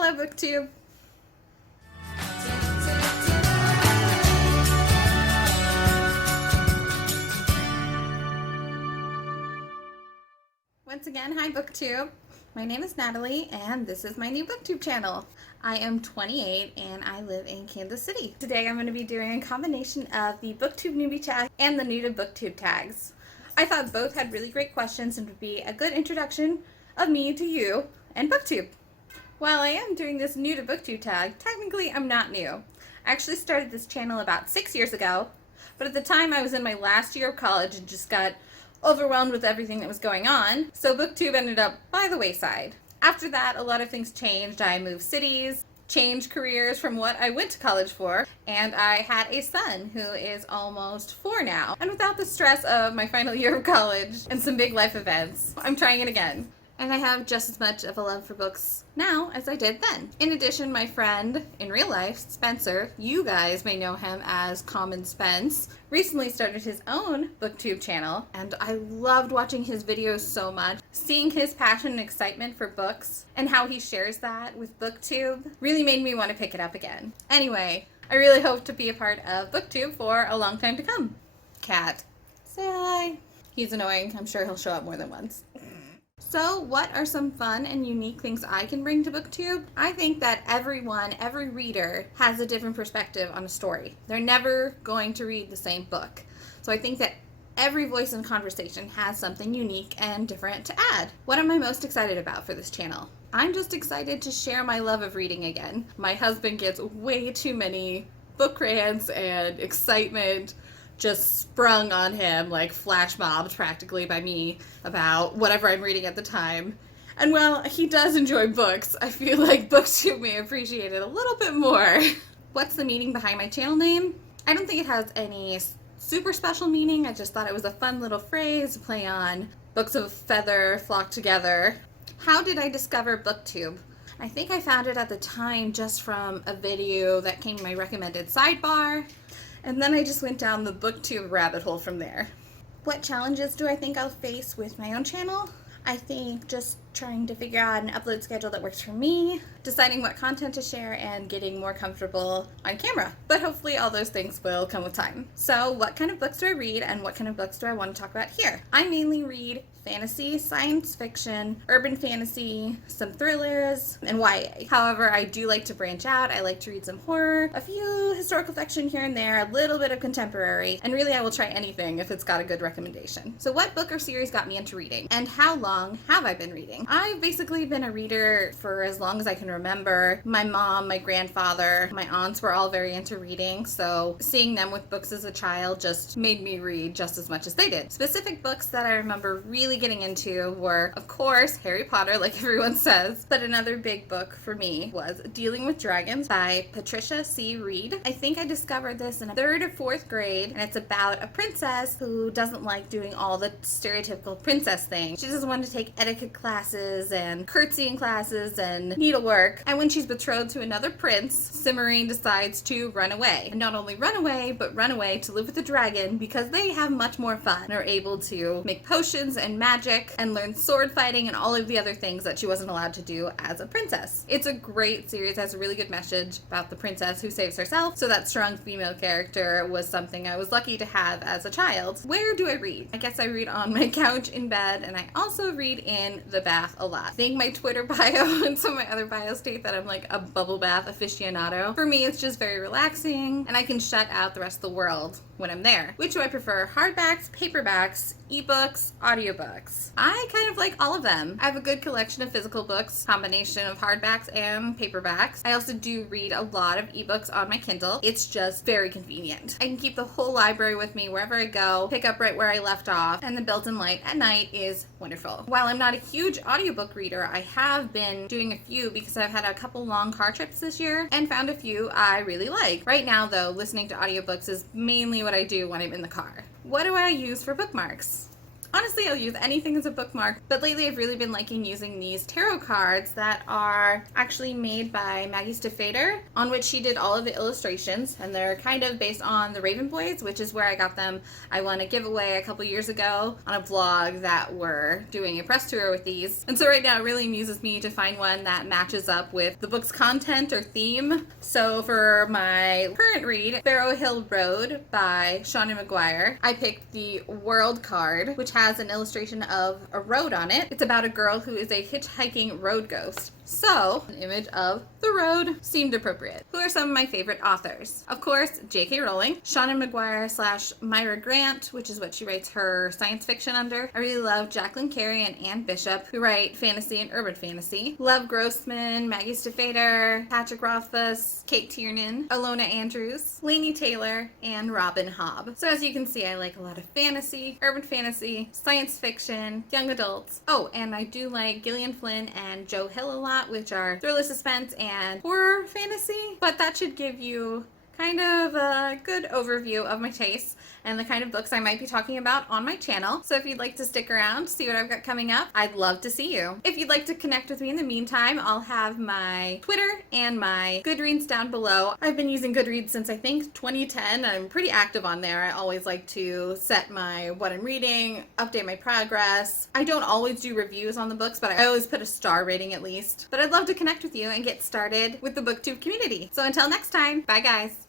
Hello, Booktube. Once again, hi Booktube. My name is Natalie and this is my new Booktube channel. I am 28 and I live in Kansas City. Today I'm going to be doing a combination of the Booktube Newbie tag and the new to Booktube tags. I thought both had really great questions and would be a good introduction of me to you and Booktube. While I am doing this new to Booktube tag, technically I'm not new. I actually started this channel about 6 years ago, but at the time I was in my last year of college and just got overwhelmed with everything that was going on, so Booktube ended up by the wayside. After that, a lot of things changed. I moved cities, changed careers from what I went to college for, and I had a son who is almost 4 now. And without the stress of my final year of college and some big life events, I'm trying it again. And I have just as much of a love for books now as I did then. In addition, my friend in real life, Spencer, you guys may know him as Common Spence, recently started his own Booktube channel, and I loved watching his videos so much. Seeing his passion and excitement for books and how he shares that with Booktube really made me want to pick it up again. Anyway, I really hope to be a part of Booktube for a long time to come. Cat, say hi. He's annoying. I'm sure he'll show up more than once. So what are some fun and unique things I can bring to Booktube? I think that every reader has a different perspective on a story. They're never going to read the same book. So I think that every voice in conversation has something unique and different to add. What am I most excited about for this channel? I'm just excited to share my love of reading again. My husband gets way too many book rants and excitement just sprung on him, like flash mobbed practically by me about whatever I'm reading at the time. And while he does enjoy books, I feel like Booktube may appreciate it a little bit more. What's the meaning behind my channel name? I don't think it has any super special meaning. I just thought it was a fun little phrase to play on books of a feather flock together. How did I discover Booktube? I think I found it at the time just from a video that came to my recommended sidebar. And then I just went down the Booktube rabbit hole from there. What challenges do I think I'll face with my own channel? I think just trying to figure out an upload schedule that works for me, deciding what content to share, and getting more comfortable on camera. But hopefully all those things will come with time. So what kind of books do I read and what kind of books do I want to talk about here? I mainly read fantasy, science fiction, urban fantasy, some thrillers, and YA. However, I do like to branch out. I like to read some horror, a few historical fiction here and there, a little bit of contemporary, and really I will try anything if it's got a good recommendation. So what book or series got me into reading? And how long have I been reading? I've basically been a reader for as long as I can remember. My mom, my grandfather, my aunts were all very into reading, so seeing them with books as a child just made me read just as much as they did. Specific books that I remember really getting into were, of course, Harry Potter, like everyone says, but another big book for me was Dealing with Dragons by Patricia C. Reed. I think I discovered this in 3rd or 4th grade, and it's about a princess who doesn't like doing all the stereotypical princess things. She doesn't want to take etiquette classes and curtsying classes and needlework, and when she's betrothed to another prince, Cimmerian decides to run away. And not only run away, but run away to live with a dragon because they have much more fun and are able to make potions and magic and learn sword fighting and all of the other things that she wasn't allowed to do as a princess. It's a great series, has a really good message about the princess who saves herself, so that strong female character was something I was lucky to have as a child. Where do I read? I guess I read on my couch in bed, and I also read in the bath a lot. I think my Twitter bio and some of my other bios state that I'm like a bubble bath aficionado. For me, it's just very relaxing, and I can shut out the rest of the world when I'm there. Which do I prefer? Hardbacks, paperbacks, ebooks, audiobooks? I kind of like all of them. I have a good collection of physical books, combination of hardbacks and paperbacks. I also do read a lot of ebooks on my Kindle. It's just very convenient. I can keep the whole library with me wherever I go, pick up right where I left off, and the built-in light at night is wonderful. While I'm not a huge audiobook reader, I have been doing a few because I've had a couple long car trips this year and found a few I really like. Right now though, listening to audiobooks is mainly what I do when I'm in the car. What do I use for bookmarks? Honestly, I'll use anything as a bookmark, but lately I've really been liking using these tarot cards that are actually made by Maggie's To Fader, on which she did all of the illustrations, and they're kind of based on the Raven Boys, which is where I got them. I won a giveaway a couple years ago on a blog that were doing a press tour with these, and so right now it really amuses me to find one that matches up with the book's content or theme. So for my current read, Barrow Hill Road by Shauna McGuire, I picked the World card, which has an illustration of a road on it. It's about a girl who is a hitchhiking road ghost. So, an image of the road seemed appropriate. Who are some of my favorite authors? Of course, J.K. Rowling, Shauna McGuire / Myra Grant, which is what she writes her science fiction under. I really love Jacqueline Carey and Anne Bishop, who write fantasy and urban fantasy. Love Grossman, Maggie's To Fader, Patrick Rothfuss, Kate Tiernan, Alona Andrews, Laini Taylor, and Robin Hobb. So as you can see, I like a lot of fantasy, urban fantasy, science fiction, young adults. Oh, and I do like Gillian Flynn and Joe Hill a lot, which are thriller, suspense, and horror fantasy. But that should give you kind of a good overview of my tastes and the kind of books I might be talking about on my channel. So if you'd like to stick around, see what I've got coming up, I'd love to see you. If you'd like to connect with me in the meantime, I'll have my Twitter and my Goodreads down below. I've been using Goodreads since I think 2010. I'm pretty active on there. I always like to set what I'm reading, update my progress. I don't always do reviews on the books, but I always put a star rating at least. But I'd love to connect with you and get started with the BookTube community. So until next time, bye guys.